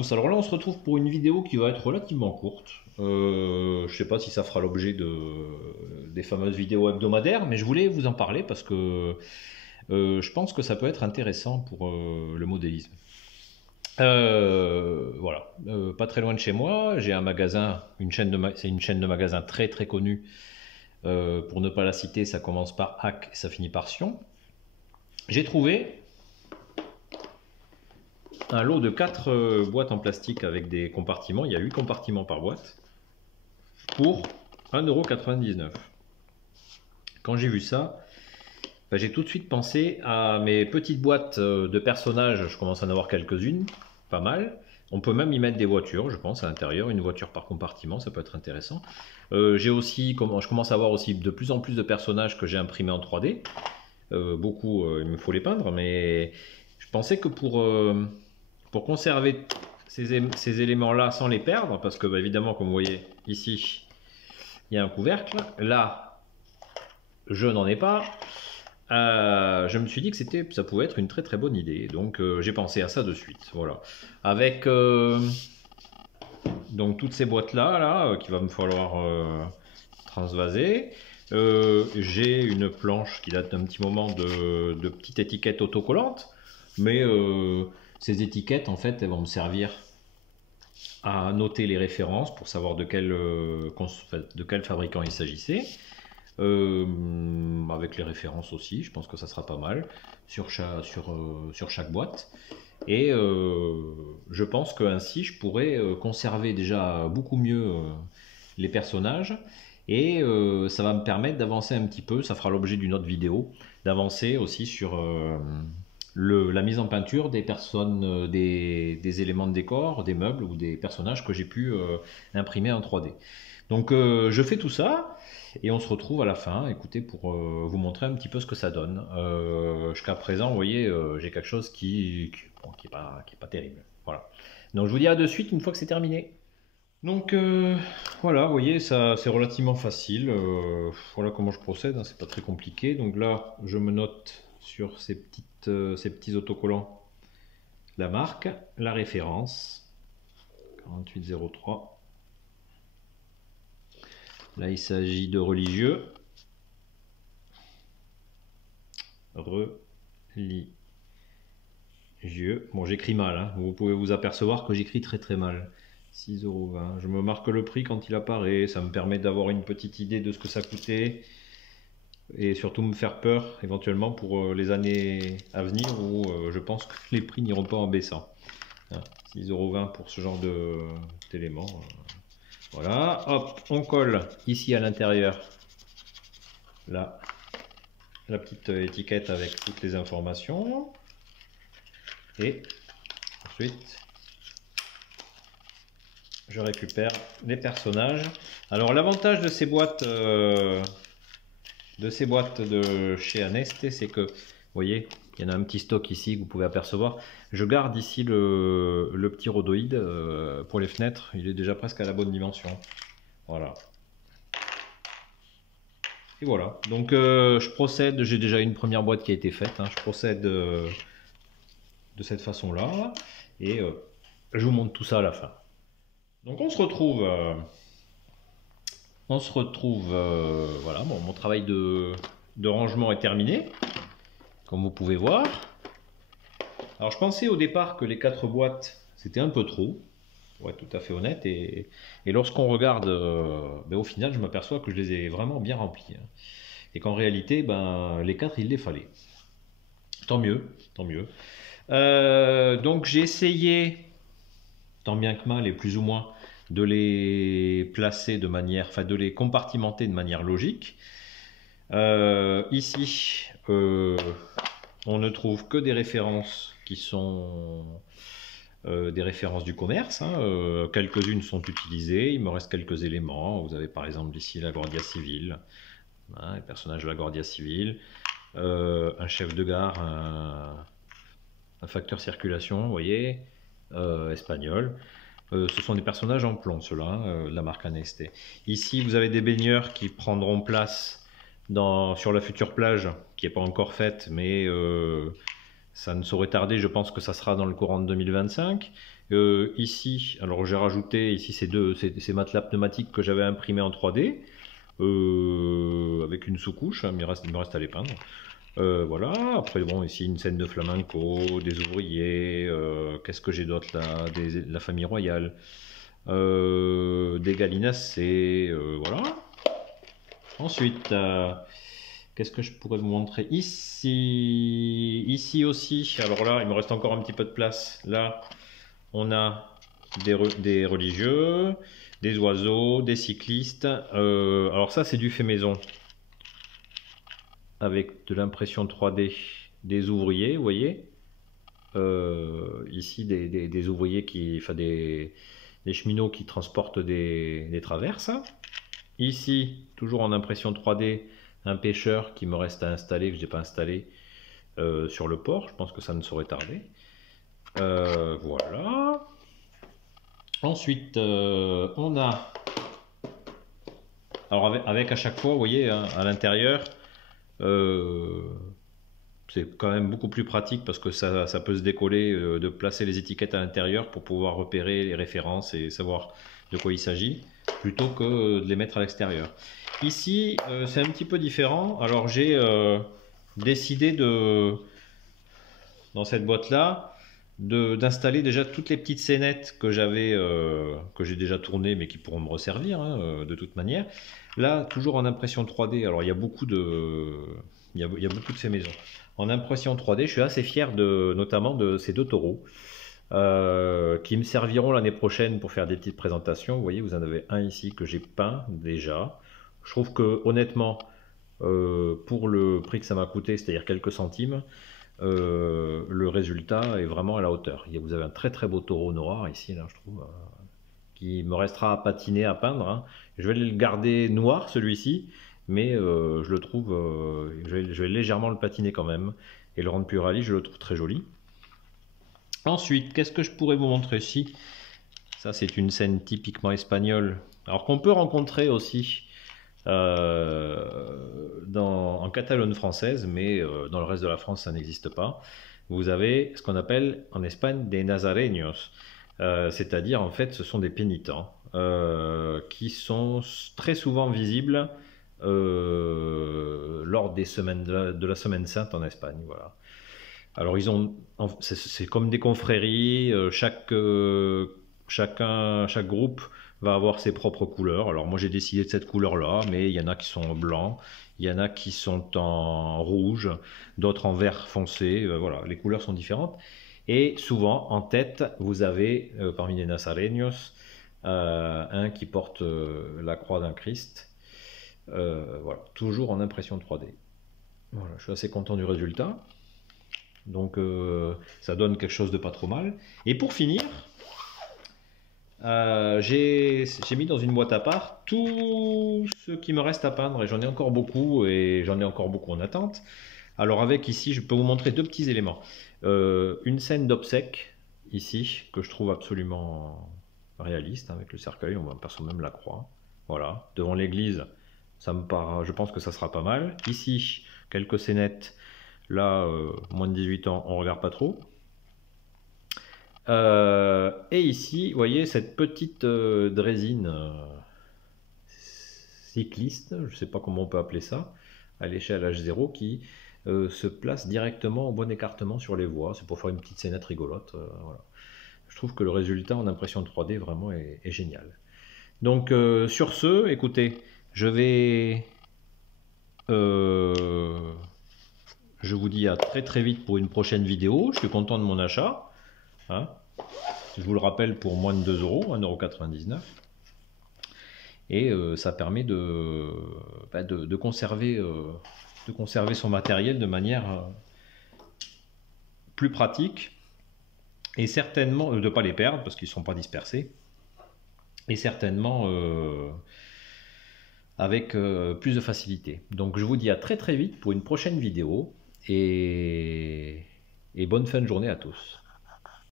tous, alors là on se retrouve pour une vidéo qui va être relativement courte. Je sais pas si ça fera l'objet des fameuses vidéos hebdomadaires, mais je voulais vous en parler parce que je pense que ça peut être intéressant pour le modélisme. Voilà, pas très loin de chez moi, j'ai un magasin, c'est une chaîne de magasins très très connue. Pour ne pas la citer, ça commence par Hack et ça finit par Sion. J'ai trouvé un lot de 4 boîtes en plastique avec des compartiments. Il y a 8 compartiments par boîte pour 1,99 €. Quand j'ai vu ça, j'ai tout de suite pensé à mes petites boîtes de personnages. Je commence à en avoir quelques-unes, pas mal. On peut même y mettre des voitures, je pense, à l'intérieur. Une voiture par compartiment, ça peut être intéressant. Je commence à avoir aussi de plus en plus de personnages que j'ai imprimés en 3D. Beaucoup, il me faut les peindre, mais je pensais que pour conserver ces éléments-là sans les perdre, parce que évidemment, comme vous voyez ici, il y a un couvercle. Là, je n'en ai pas. Je me suis dit que ça pouvait être une très très bonne idée. Donc j'ai pensé à ça de suite. Voilà. Avec donc toutes ces boîtes-là qu'il va me falloir transvaser. J'ai une planche qui date d'un petit moment de petites étiquettes autocollantes. Mais ces étiquettes, en fait, elles vont me servir à noter les références pour savoir de quel fabricant il s'agissait. Avec les références aussi, je pense que ça sera pas mal sur chaque boîte. Et je pense qu'ainsi, je pourrais conserver déjà beaucoup mieux les personnages. Et ça va me permettre d'avancer un petit peu, ça fera l'objet d'une autre vidéo, d'avancer aussi sur la mise en peinture des personnes, des éléments de décor, des meubles ou des personnages que j'ai pu imprimer en 3D. Donc je fais tout ça et on se retrouve à la fin, écoutez, pour vous montrer un petit peu ce que ça donne. Jusqu'à présent, vous voyez, j'ai quelque chose qui est pas terrible. Voilà. Donc je vous dis à de suite une fois que c'est terminé. Donc voilà, vous voyez, ça c'est relativement facile. Voilà comment je procède, hein, c'est pas très compliqué. Donc là, je me note sur ces petits autocollants la marque, la référence 4803. Là, il s'agit de religieux. Religieux. Bon, j'écris mal, hein. Vous pouvez vous apercevoir que j'écris très très mal. 6,20 €. Je me marque le prix quand il apparaît. Ça me permet d'avoir une petite idée de ce que ça coûtait. Et surtout me faire peur éventuellement pour les années à venir où je pense que les prix n'iront pas en baissant. 6,20 € pour ce genre d'éléments. Voilà, hop, on colle ici à l'intérieur la petite étiquette avec toutes les informations. Et ensuite, je récupère les personnages. Alors l'avantage de ces boîtes de chez Aneste, c'est que, vous voyez, il y en a un petit stock ici que vous pouvez apercevoir. Je garde ici le petit rhodoïde pour les fenêtres. Il est déjà presque à la bonne dimension. Voilà. Et voilà. Donc je procède. J'ai déjà une première boîte qui a été faite. Hein. Je procède de cette façon-là. Et je vous montre tout ça à la fin. Donc on se retrouve. Voilà, bon, mon travail de rangement est terminé, comme vous pouvez voir. Alors je pensais au départ que les 4 boîtes c'était un peu trop, pour être tout à fait honnête, et lorsqu'on regarde, au final je m'aperçois que je les ai vraiment bien remplis, hein. Et qu'en réalité, les 4 il les fallait. Tant mieux, tant mieux. Donc j'ai essayé, tant bien que mal et plus ou moins, de les placer de manière, enfin de les compartimenter de manière logique. Ici, on ne trouve que des références qui sont des références du commerce, hein. Quelques-unes sont utilisées, il me reste quelques éléments. Vous avez par exemple ici la Guardia Civile, hein, les personnages de la Guardia Civile, un chef de gare, un facteur circulation, vous voyez, espagnol. Ce sont des personnages en plomb, ceux-là, de la marque Aneste. Ici, vous avez des baigneurs qui prendront place sur la future plage, qui n'est pas encore faite, mais ça ne saurait tarder. Je pense que ça sera dans le courant de 2025. Ici, alors j'ai rajouté ici ces matelas pneumatiques que j'avais imprimés en 3D avec une sous-couche, hein, mais il me reste à les peindre. Voilà, après bon, ici une scène de flamenco, des ouvriers, qu'est-ce que j'ai d'autre là, la famille royale, des gallinacés, voilà. Ensuite, qu'est-ce que je pourrais vous montrer ici? Ici aussi, alors là, il me reste encore un petit peu de place. Là, on a des religieux, des oiseaux, des cyclistes. Alors ça, c'est du fait maison. Avec de l'impression 3D, des ouvriers, vous voyez. Ici, des ouvriers enfin des cheminots qui transportent des traverses. Ici, toujours en impression 3D, un pêcheur qui me reste à installer, que je n'ai pas installé sur le port. Je pense que ça ne saurait tarder. Voilà. Ensuite, on a... Alors avec à chaque fois, vous voyez, hein, à l'intérieur, c'est quand même beaucoup plus pratique parce que ça peut se décoller, de placer les étiquettes à l'intérieur pour pouvoir repérer les références et savoir de quoi il s'agit, plutôt que de les mettre à l'extérieur. Ici, c'est un petit peu différent. Alors j'ai décidé dans cette boîte-là, d'installer déjà toutes les petites scénettes que j'ai déjà tournées, mais qui pourront me resservir hein, de toute manière. Là, toujours en impression 3D. Alors il y a beaucoup de faits maison. En impression 3D, je suis assez fier notamment de ces deux taureaux qui me serviront l'année prochaine pour faire des petites présentations. Vous voyez, vous en avez un ici que j'ai peint déjà. Je trouve que honnêtement, pour le prix que ça m'a coûté, c'est-à-dire quelques centimes, le résultat est vraiment à la hauteur. Vous avez un très très beau taureau noir ici, là, je trouve, qui me restera à patiner, à peindre. Hein. Je vais le garder noir celui-ci, mais je le trouve, je vais légèrement le patiner quand même et le rendre plus réaliste. Je le trouve très joli. Ensuite, qu'est-ce que je pourrais vous montrer ici? Ça, c'est une scène typiquement espagnole, alors qu'on peut rencontrer aussi en Catalogne française, mais dans le reste de la France, ça n'existe pas. Vous avez ce qu'on appelle en Espagne des nazareños, c'est-à-dire en fait, ce sont des pénitents qui sont très souvent visibles lors des semaines de la Semaine Sainte en Espagne. Voilà. Alors c'est comme des confréries, chaque groupe va avoir ses propres couleurs. Alors moi j'ai décidé de cette couleur-là, mais il y en a qui sont blancs, il y en a qui sont en rouge, d'autres en vert foncé. Voilà, les couleurs sont différentes. Et souvent en tête, vous avez parmi les nazareños un qui porte la croix d'un Christ. Voilà, toujours en impression 3D. Voilà, je suis assez content du résultat. Donc ça donne quelque chose de pas trop mal. Et pour finir, j'ai mis dans une boîte à part tout ce qui me reste à peindre, et j'en ai encore beaucoup, en attente. Alors avec ici, je peux vous montrer deux petits éléments. Une scène d'obsèques ici, que je trouve absolument réaliste, hein, avec le cercueil, on aperçoit même la croix. Voilà, devant l'église, je pense que ça sera pas mal. Ici, quelques scénettes. Là, moins de 18 ans, on regarde pas trop. Et ici, vous voyez cette petite drésine cycliste, je ne sais pas comment on peut appeler ça, à l'échelle H0, qui se place directement au bon écartement sur les voies. C'est pour faire une petite scénette rigolote. Voilà. Je trouve que le résultat en impression 3D vraiment est génial. Donc sur ce, écoutez, je vous dis à très très vite pour une prochaine vidéo. Je suis content de mon achat. Hein, je vous le rappelle, pour moins de 2 €, 1,99 €. Et ça permet de conserver son matériel de manière plus pratique. Et certainement, de ne pas les perdre parce qu'ils ne sont pas dispersés. Et certainement avec plus de facilité. Donc je vous dis à très très vite pour une prochaine vidéo. Et bonne fin de journée à tous.